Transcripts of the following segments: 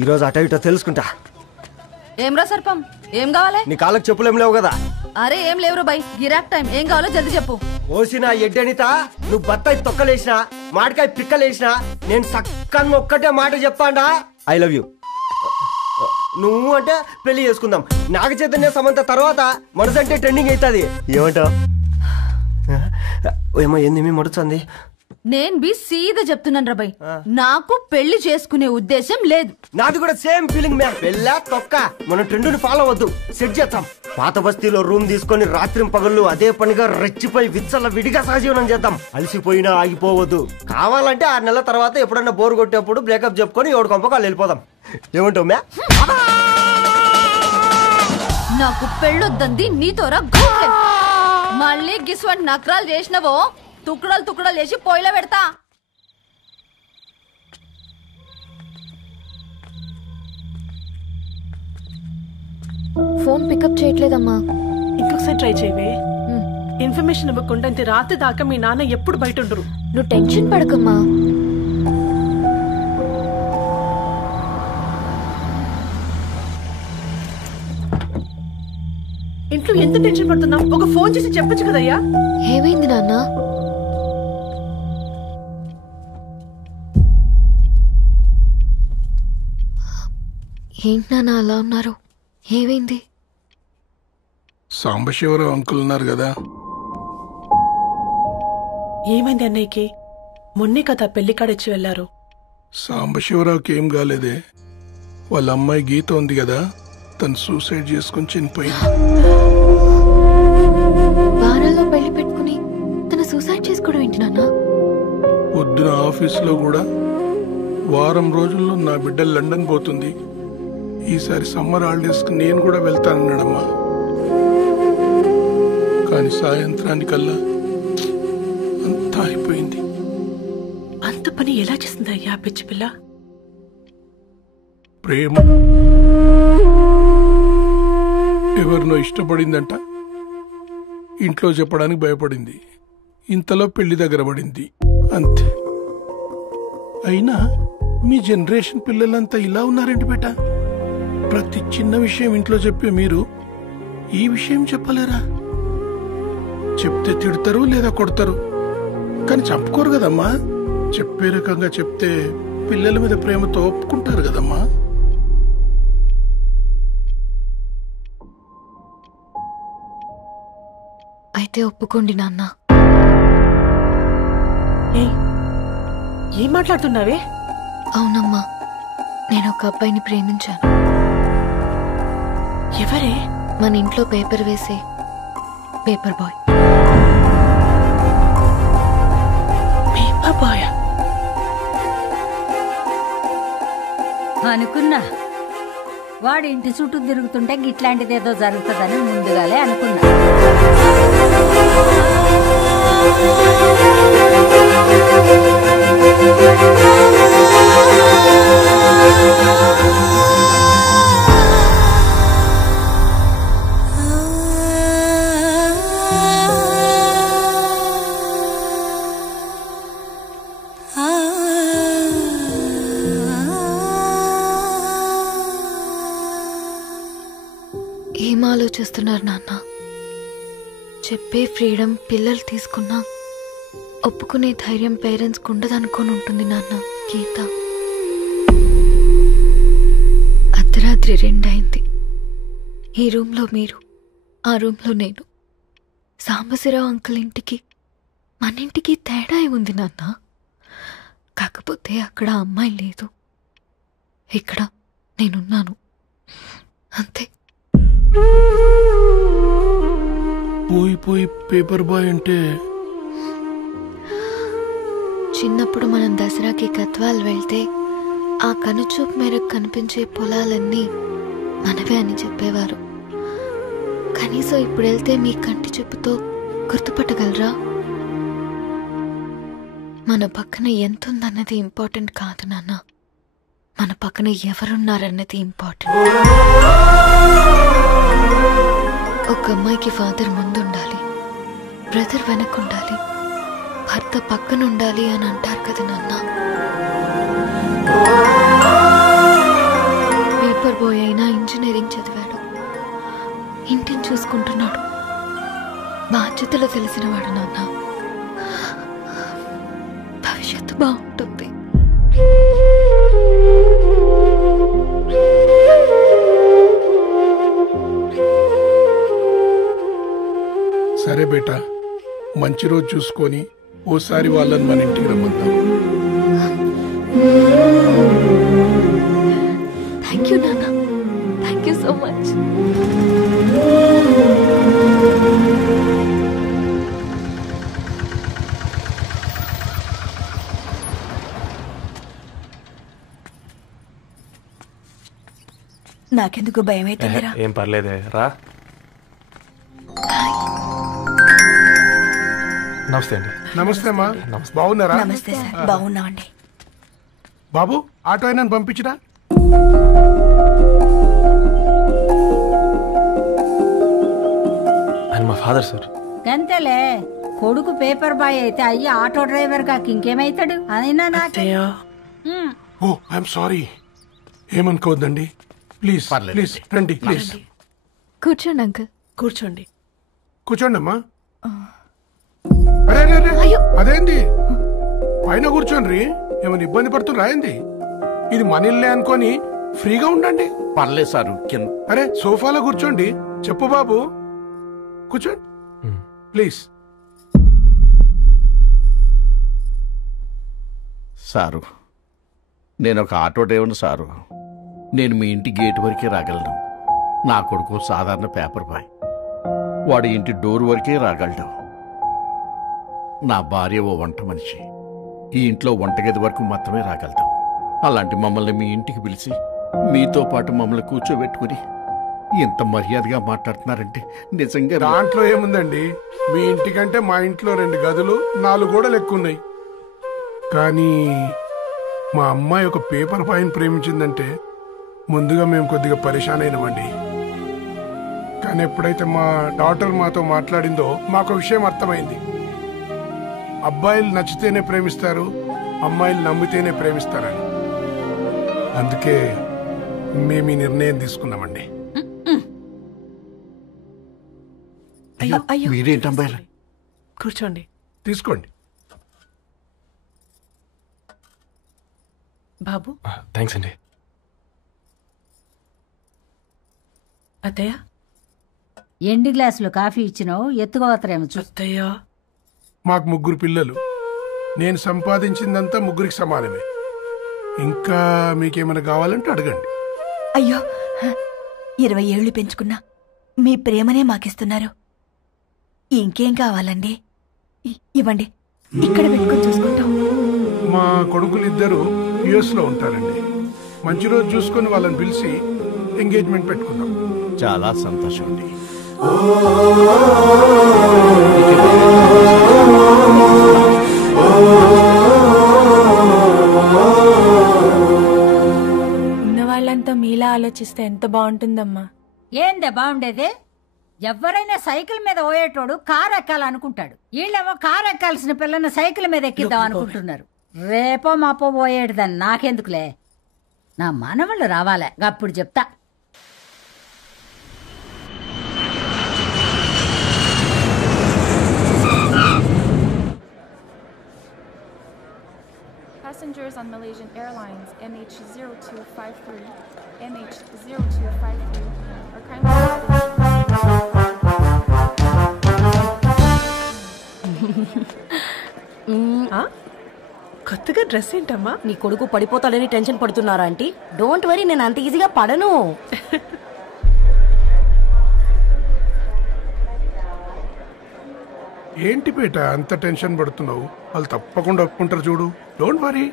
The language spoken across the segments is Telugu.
ఈ రోజు అట ఇటో తెలుసుకుంటా. ఏం రా సర్పం, ఏం కావాలి? నీ కాళ్ళకి చెప్పులేం లేవు కదా? అరే ఏం లేవురా బై, గిరాక్ టైం. ఏం కావాలో జల్దీ చెప్పు. ఓసిన ఎడ్డనిత, నువ్వు బత్తాయి తొక్కలేసినా మాడికాయ పిక్కలేసినా నేను సక్కన్ ఒక్కటే మాట చెప్పాండా, ఐ లవ్ యూ. నువ్వు అంటే పెళ్లి చేసుకుందాం. నాగ చైతన్య సమంత తర్వాత మనసంటే ట్రెండింగ్ అవుతుంది. ఏమంటావు? ఏమో ఏంది మీ మడుతుంది? నేను బి సీదా చెప్తున్నాను రా బై, నాకు పెళ్లి చేసుకునే ఉద్దేశం లేదు. నాది కూడా సేమ్ ఫీలింగ్ మ్యామ్. పెళ్ళా తొక్క, మనం ట్రెండ్ని ఫాలో అవద్దు, సెట్ చేద్దాం. పాత బస్తీలో రూమ్ తీసుకొని రాత్రి పగళ్ళు అదే పనిగా రెచ్చిపోయి విచ్చల విడిగా సహజీవనం చేద్దాం. అలసిపోయినా ఆగిపోవద్దు. కావాలంటే 6 నెలల తర్వాత ఎప్పుడన్నా బోర్ కొట్టేప్పుడు బ్రేకప్ చెప్పుకొని ఎవడు కొంపకాలు వెళ్ళిపోదాం. ఏమంటావు మ్యా? నాకు పెళ్ళొద్దంది నీతోరా. మళ్ళీ గిస్వంటి నకరాలు చేసినవో తుక్కడలు తుక్కడలు చేసి పొయ్యిలో పెడతా. ఫోన్ పికప్ చేయట్లేదమ్మా. ఇంకొకసారి ట్రై చేయవే. ఇన్ఫర్మేషన్ ఇవ్వకుండా ఇంత రాత్రి దాకా మీ నాన్న ఎప్పుడు బయట ఉండరు. నువ్వు టెన్షన్ పడకమ్మా. ఇంట్లో ఎంత టెన్షన్ పడుతున్నావు? ఒక ఫోన్ చేసి చెప్పొచ్చు కదయ్యా. ఏమైంది నాన్న? ఏంటి నాన్న అలా ఉన్నారు? ఏమైంది? సాంబశివరావు అంకుల్ ఉన్నారు కదా. ఏమైంది అన్నయ్యకి? మొన్నే కదా పెళ్లి కాడిచ్చి వెళ్లారు. సాంబశివరావుకి ఏం కాలేదే. వాళ్ళ అమ్మాయి గీత ఉంది కదా, తను సూసైడ్ చేసుకుని చనిపోయింది. వారాల్లో పెళ్లి పెట్టుకుని తను సూసైడ్ చేసుకోవడం ఏంటి నాన్న? పొద్దున ఆఫీసులో కూడా వారం రోజుల్లో నా బిడ్డ లండన్ పోతుంది, ఈసారి సమ్మర్ హాలిడేస్కి నేను కూడా వెళ్తానన్నాడమ్మా. కానీ సాయంత్రానికల్లా అంతా అయిపోయింది. అంత పని ఎలా చేస్తుందయ్యా పిచ్చి పిల్ల? ప్రేమ ఎవరినో ఇష్టపడిందంట, ఇంట్లో చెప్పడానికి భయపడింది. ఇంతలో పెళ్లి దగ్గర పడింది, అంతే. అయినా మీ జనరేషన్ పిల్లలంతా ఇలా ఉన్నారేంటి బేట? ప్రతి చిన్న విషయం ఇంట్లో చెప్పే మీరు ఈ విషయం చెప్పలేరా? చెప్తే తిడతారు లేదా కొడతారు, కానీ చంపుకోరు కదమ్మా. చెప్పే రకంగా చెప్తే పిల్లల మీద ప్రేమతో ఒప్పుకుంటారు కదమ్మా. అయితే ఒప్పుకోండి నాన్న. ఏం మాట్లాడుతున్నావే? అవునమ్మా, నేను ఒక అబ్బాయిని ప్రేమించాను. ఎవరే? మన ఇంట్లో పేపర్ వేసే పేపర్ బాయ్. పేపర్ బాయ్ అనుకున్నా. వాడి ఇంటి చుట్టూ తిరుగుతుంటే గిట్లాంటిది ఏదో జరుగుతుందని ముందుగాలే అనుకున్నా. ఏం ఆలోచిస్తున్నారు నాన్న? చెప్పే ఫ్రీడమ్ పిల్లలు తీసుకున్నా ఒప్పుకునే ధైర్యం పేరెంట్స్కి ఉండదనుకొని ఉంటుంది నాన్న. గీత అర్ధరాత్రి 2 అయింది. ఈ రూమ్లో మీరు, ఆ రూమ్లో నేను. సాంబశివరావు అంకుల్ ఇంటికి మన ఇంటికి తేడా ఉంది నాన్న. కాకపోతే అక్కడ అమ్మాయి లేదు, ఇక్కడ నేనున్నాను, అంతే. పోయి పోయి పేపర్ బాయ్ అంటే? చిన్నప్పుడు మనం దసరాకి గద్వాల్ వెళ్తే ఆ కనుచూపు మేరకు కనిపించే పొలాలన్నీ మనవే అని చెప్పేవారు. కనీసం ఇప్పుడు వెళ్తే మీ కంటి చూపుతో గుర్తుపట్టగలరా? మన పక్కన ఎంతుందన్నది ఇంపార్టెంట్ కాదు నాన్న, మన పక్కన ఎవరున్నారన్నది ఇంపార్టెంట్. ఒక అమ్మాయికి ఫాదర్ ముందుండాలి, బ్రదర్ వెనకుండాలి, భర్త పక్కనుండాలి అని అంటారు కదా నాన్న. చూసుకుంటున్నాడు. బాధ్యతలు తెలిసినవాడు నాన్న. భవిష్యత్తు బాగుంటుంది. సరే బేటా, మంచి రోజు చూసుకొని ఓసారి వాళ్ళని మన ఇంటికి రమ్మందాం. థ్యాంక్ యూ నాన్న, థ్యాంక్ యూ సో మచ్. నాకెందుకు భయం అవుతుందిరా. ఏం పర్లేదే రా. నమస్తే అండి. నమస్తే అమ్మా, బాగున్నారా? నమస్తే సార్, బాగున్నామండి. బాబు, ఆటో అయినా పంపించరా? ఆయన మా ఫాదర్ సార్. గంతేలే, కొడుకు పేపర్ బాయ్ అయితే అయ్యి ఆటో డ్రైవర్ కాక ఇంకేమైతాడు? అయినా నాకు ఓ ఐఎమ్ సారీ, ఏమనుకోవద్దండి. ప్లీజ్ ప్లీజ్ రండి, ప్లీజ్ కూర్చోండి అంకుల్. కూర్చోండి. కూర్చోండి అమ్మా. అరే అరే అరే, అదేంది పైన కూర్చోండి? ఏమైనా ఇబ్బంది పడుతున్నా ఏంది? ఇది మన ఇల్లే అనుకొని ఫ్రీగా ఉండండి. పర్లేదు సారు. అరే సోఫాలో కూర్చోండి. చెప్పు బాబు, కూర్చోండి ప్లీజ్. సారు, నేను ఒక ఆటో డ్రైవర్ని సారు. నేను మీ ఇంటి గేట్ వరకే రాగలను. నా కొడుకు సాధారణ పేపర్ బాయ్, వాడి ఇంటి డోర్ వరకే రాగలడు. నా భార్య ఓ వంట మనిషి, ఈ ఇంట్లో వంటగది వరకు మాత్రమే రాగలుగుతాం. అలాంటి మమ్మల్ని మీ ఇంటికి పిలిచి మీతో పాటు మమ్మల్ని కూర్చోబెట్టుకుని ఎంత మర్యాదగా మాట్లాడుతున్నారంటే నిజంగా. దాంట్లో ఏముందండి, మీ ఇంటికంటే మా ఇంట్లో 2 గదులు 4 గోడలు ఎక్కువ ఉన్నాయి. కానీ మా అమ్మాయి ఒక పేపర్ బాయ్ని ప్రేమించిందంటే ముందుగా మేము కొద్దిగా పరేషాన్ అయినామండి. కానీ ఎప్పుడైతే మా డాటర్ మాతో మాట్లాడిందో మాకు విషయం అర్థమైంది. అబ్బాయిలు నచ్చితేనే ప్రేమిస్తారు, అమ్మాయిలు నమ్మితేనే ప్రేమిస్తారని. అందుకే మేము ఈ నిర్ణయం తీసుకున్నామండి. మీరేంటి అబ్బాయిలు? కూర్చోండి. తీసుకోండి బాబు. థ్యాంక్స్ అండి. అత్తయ్య, ఎండి గ్లాసులో కాఫీ ఇచ్చినావు, ఎత్తుకోవతరేమో చూ. అత్తయ్య, మాకు 3 పిల్లలు. నేను సంపాదించిందంతా 3కి సమానమే. ఇంకా మీకేమైనా కావాలంటే అడగండి. అయ్యో, 20 ఏళ్లు పెంచుకున్నా మీ ప్రేమనే మాకిస్తున్నారు. ఇంకేం కావాలండి? ఇవ్వండి, ఇక్కడ పెట్టుకొని చూసుకుంటాం. మా కొడుకులిద్దరూ యుఎస్ లో ఉంటారండి. మంచి రోజు చూసుకొని వాళ్ళని పిలిచి ఎంగేజ్మెంట్ పెట్టుకుందాం. చాలా సంతోషం అండి. ఉన్నవాళ్ళంతా మీలా ఆలోచిస్తే ఎంత బాగుంటుందమ్మా. ఏందే బాగుండేది? ఎవరైనా సైకిల్ మీద పోయేటోడు కారు ఎక్కాలనుకుంటాడు. వీళ్ళేమో కారు ఎక్కాల్సిన పిల్లని సైకిల్ మీద ఎక్కిద్దాం అనుకుంటున్నారు. రేపో మాపో పోయేటిదని నాకెందుకులే, నా మనవళ్ళు రావాలే, అప్పుడు చెప్తా. Passengers on Malaysian Airlines MH0253, MH0253 are kindly. కొత్తగా డ్రెస్ ఏంటమ్మా? నీ కొడుకు పడిపోతాడని టెన్షన్ పడుతున్నారా ఆంటీ? డోంట్ వరీ, నేను అంత ఈజీగా పడను. ఏంటి పేట అంత టెన్షన్ పడుతున్నావు? వాళ్ళు తప్పకుండా ఒప్పుకుంటారు చూడు. Don't worry.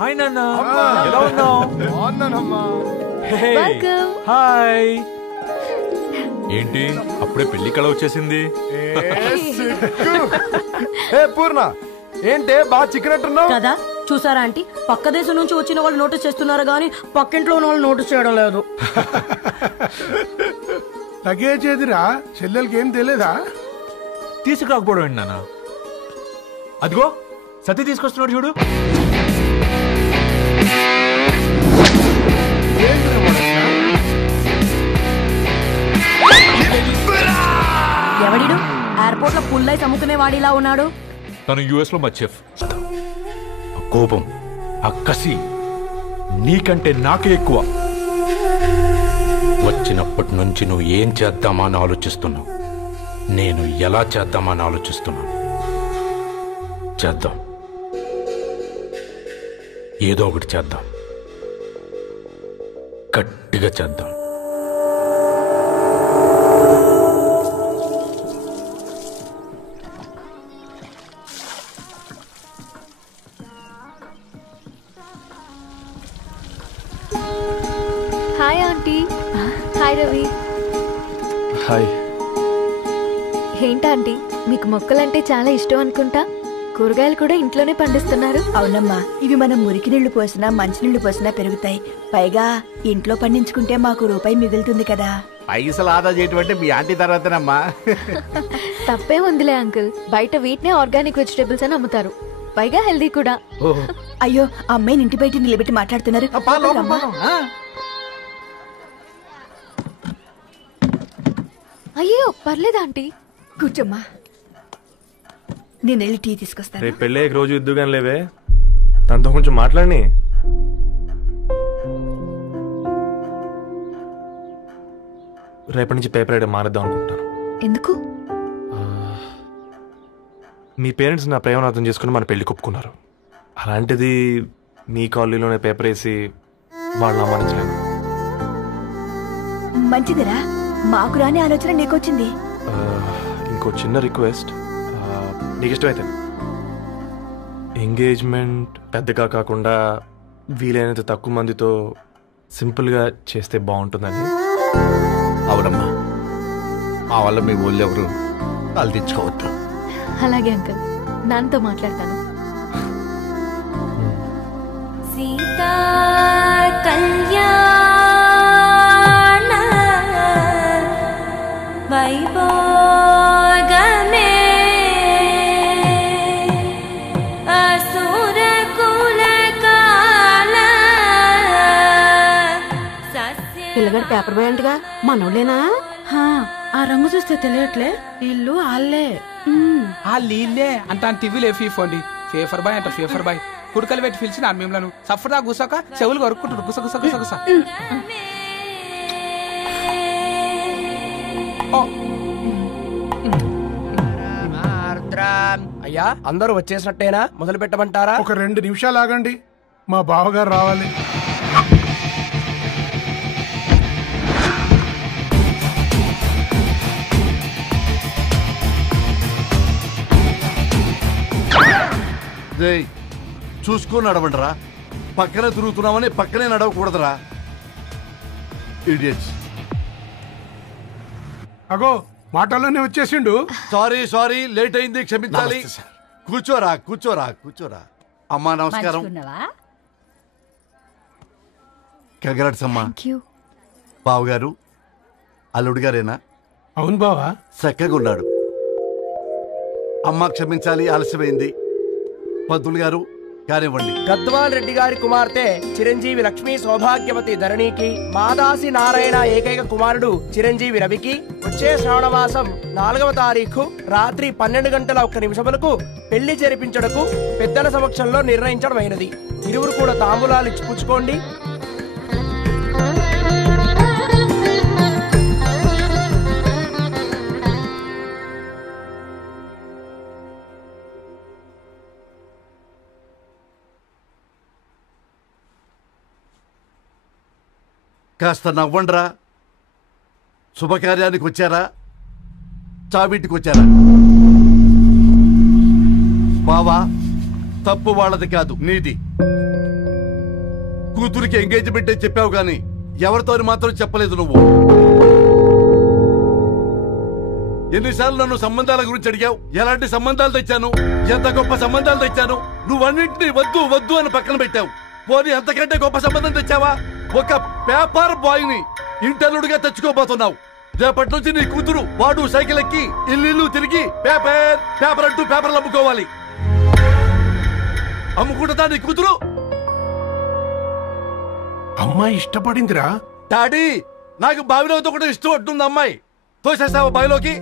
హాయ్ నాన్న, ఎలా ఉన్నావు? హాయ్. ఏంటి అప్పుడే పెళ్లి కళ వచ్చేసింది? పూర్ణ ఏంటే బాగా చిక్కినట్టున్నావు కదా, చూసారా ఆంటీ, పక్క దేశం నుంచి వచ్చిన వాళ్ళు నోటీస్ చేస్తున్నారు కానీ పక్కింట్లో ఉన్న వాళ్ళు నోటీస్ చేయడం లేదు. లగేజ్ ఏదిరా, చెల్లెలకి ఏం తెలియదా? తీసుకురాకపోవడం ఏంటి నాన్న? అదిగో సతీ తీసుకొస్తున్నాడు చూడు. ఎవడిడు ఎయిర్పోర్ట్ లో పుల్లైస్ అమ్ముకునే వాడిలా ఉన్నాడు? తను యుఎస్ లో మా చెఫ్. ఆ కోపం, ఆ కసి నీకంటే నాకే ఎక్కువ. వచ్చినప్పటి నుంచి నువ్వు ఏం చేద్దామా అని ఆలోచిస్తున్నావు, నేను ఎలా చేద్దామా అని ఆలోచిస్తున్నాను. చేద్దాం, ఏదో ఒకటి చేద్దాం, గట్టిగా చేద్దాం. Hi aunty. Hi Ravi. Hi. ఏంటంటీ, మీకు మొక్కలంటే చాలా ఇష్టం అనుకుంటా. కూరగాయలు కూడా ఇంట్లోనే పండిస్తున్నారు. అవునమ్మా, ఇవి మనం మురికి నీళ్లు పోసినా మంచినీళ్లు పోసినా పెరుగుతాయి. పైగా ఇంట్లో పండించుకుంటే మాకు రూపాయి మిగులుతుంది కదా. పైసలు ఆదా చేయటం మీ ఆంటీ తర్వాతనమ్మా. తప్పే ఉందిలే అంకుల్, బయట వీటినే ఆర్గానిక్ వెజిటేబుల్స్ అని అమ్ముతారు, పైగా హెల్దీ కూడా. అయ్యో, అమ్మాయిని ఇంటి బయట నిలబెట్టి మాట్లాడుతున్నారు. అయ్యో పర్లేదు ఆంటీ, కూర్చోమ్మా, నేను వెళ్ళి టీ తీసుకొస్తాను. రేపు పెళ్ళి రోజు ఇద్దుగాని లేవే, తనతో కొంచెం మాట్లాడి. రేపటి నుంచి పేపర్ వేయడం మానేద్దాం అనుకుంటాను. ఎందుకు? మీ పేరెంట్స్ నా ప్రేమను అర్థం చేసుకుని మన పెళ్లి కొప్పుకున్నారు. అలాంటిది మీ కాలనీలోనే పేపర్ వేసి వాళ్ళని అవమానించలేను. మంచిదిరా, మాకు రాని ఆలోచన నీకొచ్చింది. ఇంకో చిన్న రిక్వెస్ట్, నీకు ఇష్టమైతే ఎంగేజ్మెంట్ పెద్దగా కాకుండా వీలైనంత తక్కువ మందితో సింపుల్గా చేస్తే బాగుంటుందని. అవునమ్మా, మా వల్ల మీ ఊళ్ళో ఎవరు కాలు తెచ్చుకోవద్దు. అలాగే అంకుల్, నాన్నతో మాట్లాడతాను. సీతా కళ్యాణ వైభోగమే అసుర కుల కాల. పిల్లగాడు పేపర్ బాయ్ అంటగా, మనోళ్ళేనా? ఆ రంగు చూస్తే తెలియట్లే, ఇల్లు ఆళ్ళే. ఆ లీల్లే అంత టీవీలో ఫీఫోండి. ఫేఫర్ బాయ్ అంట, ఫేఫర్ బాయ్. కుడుకలు పెట్టి పిలిచిన మిమ్మల్ని సఫర్దా కూసాక చెవులు కొరుక్కుంటారు, గుస గుస గుస గుస. అయ్యా, అందరూ వచ్చేసినట్టేనా? మొదలు పెట్టమంటారా? ఒక 2 నిమిషాలు ఆగండి, మా బావగారు రావాలి. చూసుకొని నడవండిరా, పక్కనే తిరుగుతున్నామని పక్కనే నడవకూడదురా. ఇడియట్స్. అగో మాటల్లోనే వచ్చేసిండు. సారీ లేట్ అయింది, క్షమించాలి. కూర్చోరా. అమ్మా నమస్కారం. కంగ్రాట్స్ అమ్మా. బావగారు అల్లుడు గారేనా? అవును బావా. చక్కగా ఉన్నాడు. అమ్మ క్షమించాలి, ఆలస్యమైంది. పంతులు గారు కానివ్వండి. గద్వాల్ రెడ్డి గారి కుమార్తె చిరంజీవి లక్ష్మీ సౌభాగ్యవతి ధరణికి, మాదాసి నారాయణ ఏకైక కుమారుడు చిరంజీవి రవికి వచ్చే శ్రావణమాసం 4వ తారీఖు రాత్రి 12:01 పెళ్లి జరిపించడకు పెద్దల సమక్షంలో నిర్ణయించడమైనది. ఇరువురు కూడా తాంబూలాలు ఇచ్చి పుచ్చుకోండి. కాస్త నవ్వండ్రా. శుభకార్యానికి వచ్చారా, చావింటికి వచ్చారా? బావా, తప్పు వాళ్ళది కాదు, నీది. కూతురికి ఎంగేజ్మెంట్ అని చెప్పావు గాని ఎవరితో మాత్రం చెప్పలేదు నువ్వు. ఎన్నిసార్లు నన్ను సంబంధాల గురించి అడిగావు? ఎలాంటి సంబంధాలు తెచ్చాను, ఎంత గొప్ప సంబంధాలు తెచ్చాను. నువ్వన్నింటినీ వద్దు వద్దు అని పక్కన పెట్టావు. పోనీ అంతకంటే గొప్ప సంబంధం తెచ్చావా? ఒక పేపర్ బాయ్ ని ఇంటర్లుడిగా తెచ్చుకోబోతున్నావు. రేపటి నుంచి నీ కూతురు వాడు సైకిల్ ఎక్కి ఇల్లు తిరిగి పేపర్ పేపర్ అంటూ పేపర్లు అమ్ముకోవాలి. అమ్ముకుంటుందా నీ కూతురు? అమ్మాయి ఇష్టపడిందిరా. డాడీ, నాకు బావిలో కూడా ఇష్టం అంటుంది అమ్మాయి. తోసేస్తావా బావిలోకి?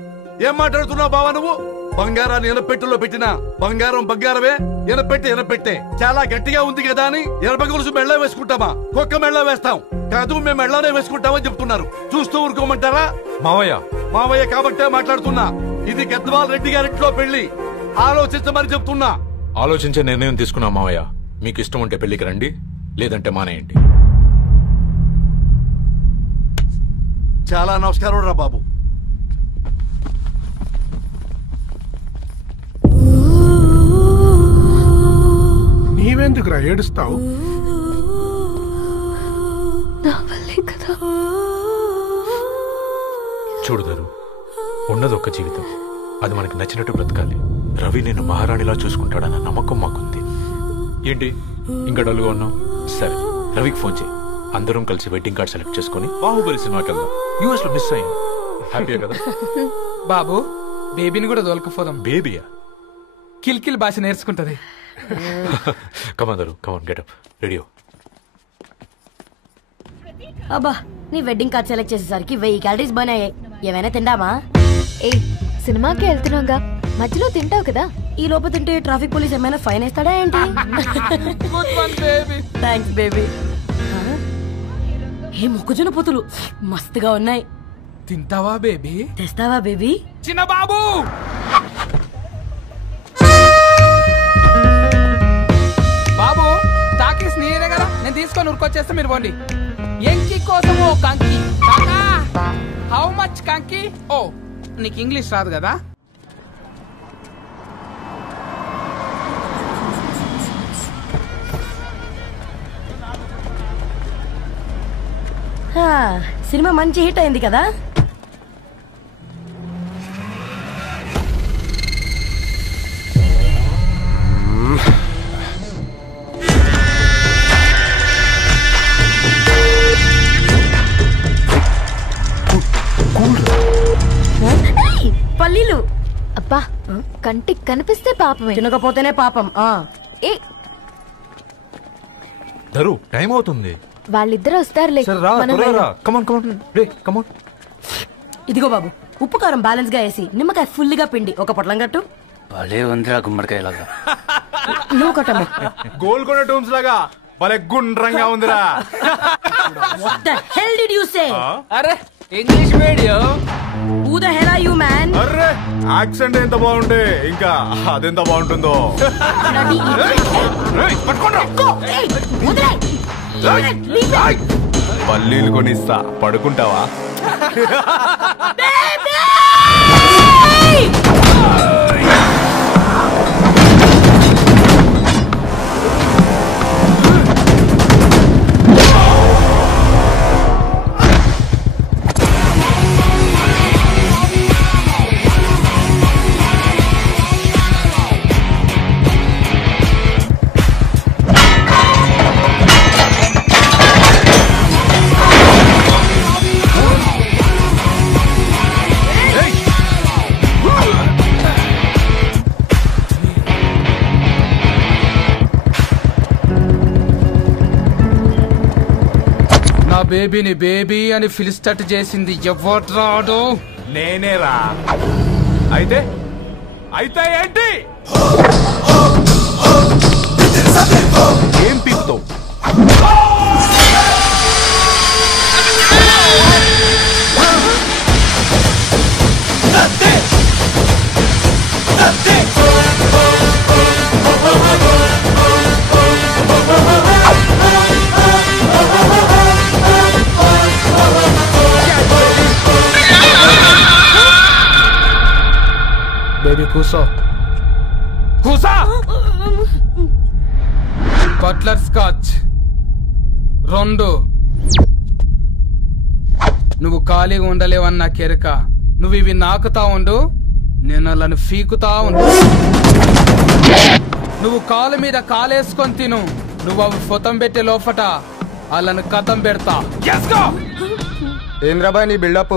ఏం మాట్లాడుతున్నావు బావా నువ్వు? బంగారాన్ని ఎనపెట్టులో పెట్టినా బంగారం బంగారమే, ఎనపెట్టే చాలా గట్టిగా ఉంది కదా అని ఎనప గొలుసు మెళ్ళ వేసుకుంటామా? కుక్క మెళ్ళ వేస్తాం కాదు, మేము మెళ్ళనే వేసుకుంటామని చెప్తున్నారు. చూస్తూ ఊరుకోమంటారా? మావయ్య కాబట్టే మాట్లాడుతున్నా. ఇది గద్వాల్ రెడ్డి గారింట్లో పెళ్లి. ఆలోచించమని చెప్తున్నా. ఆలోచించే నిర్ణయం తీసుకున్నా మావయ్య. మీకు ఇష్టం ఉంటే పెళ్లికి రండి, లేదంటే మానేయండి. చాలా నమస్కారం రా బాబు. నీవెందుకురా ఏడుస్తావు? చూడుదరు, ఉన్నది ఒక్క జీవితం. అది మనకి నచ్చినట్టు బ్రతకాలి. రవి నేను మహారాణిలా చూసుకుంటాడన్న నమ్మకం మాకుంది. ఏంటి ఇంకా డల్గా ఉన్నావు? సరే, రవికి ఫోన్ చేయి. అందరం కలిసి వెడ్డింగ్ కార్డ్ సెలెక్ట్ చేసుకుని బాహుబలి సినిమాకి వెళ్దాం. యూఎస్ లో మిస్ అయ్యాం. హ్యాపీయా కదా బాబు? బేబీని కూడా దొరకపోదాం. బేబీయా? కిల్కిల్ భాష నేర్చుకుంటది. కమాందరు, కమాన్ గెటప్ రెడీ. అబ్బా, నీ వెడ్డింగ్ కార్డ్ సెలెక్ట్ చేసేసరికి 1000 క్యాలరీస్ బర్న్ అయ్యాయి. ఏమైనా తిందామా? ఏ సినిమాకి వెళ్తున్నాగా, మధ్యలో తింటావు కదా. ఈ లోపు తింటే ట్రాఫిక్ పోలీస్ ఏమైనా ఫైన్ వేస్తాడా ఏంటి? Thanks baby. ఏ మొక్కజొన్న పొతులు మస్తుగా ఉన్నాయి. తింటావా బేబీ? తెస్తావా బేబీ? చిన్న బాబు, బాబు టాకీస్ నీరే కదా, నేను తీసుకొని ఉరికొచ్చేస్తే మీరు పోండి. ఎంకి కోసం ఓ కంకి. హౌ మచ్ కంకి? ఓ, నీకు ఇంగ్లీష్ రాదు కదా. సినిమా మంచి హిట్ అయింది కదా. పల్లీలు. అబ్బా, కంటికి కనిపిస్తే పాపమే, తినకపోతేనే పాపం. ఏ దరు, టైం అవుతుంది. వాళ్ళిద్దరు వస్తారులే. ఇదిగో బాబు, ఉప్పు కారం బ్యాలెన్స్ గా వేసి నిమ్మకాయ ఫుల్ గా పిండి ఒక పొట్లం కట్టు. భలే ఉందిరా గుమ్మడికాయలాగా. నువ్వు కొట్టమ్మా. గోల్కొండ టూమ్స్ లాగా భలే గుండ్రంగా ఉందిరా. What the hell did you say? అరే English medium. Who the hell are you man? అరే యాక్సెంట్ ఎంత బాగుంటే ఇంకా అదెంత బాగుంటుందో. పల్లీలు కొనిస్తా, పడుకుంటావా? బేబీని బేబీ అని ఫిలిస్టట్ చేసింది ఎవడ్రాడు? నేనేరా. అయితే అయితే ఏంటి? ఏం పీపుతావు? బేబీ కూసో, కూసా. Buttler scotch 2. నువ్వు ఖాళీగా ఉండలేవన్న కెరక. నువ్వు ఇవి నాకుతా ఉండు, నేను అలాని ఫీకుతా ఉండు. నువ్వు కాలు మీద కాలేసుకొని తిను. నువ్వు అవి ఫొతం పెట్టే లోపట వాళ్ళను కథం పెడతా. ఏంద్రాబాయ్ నీ బిల్డప్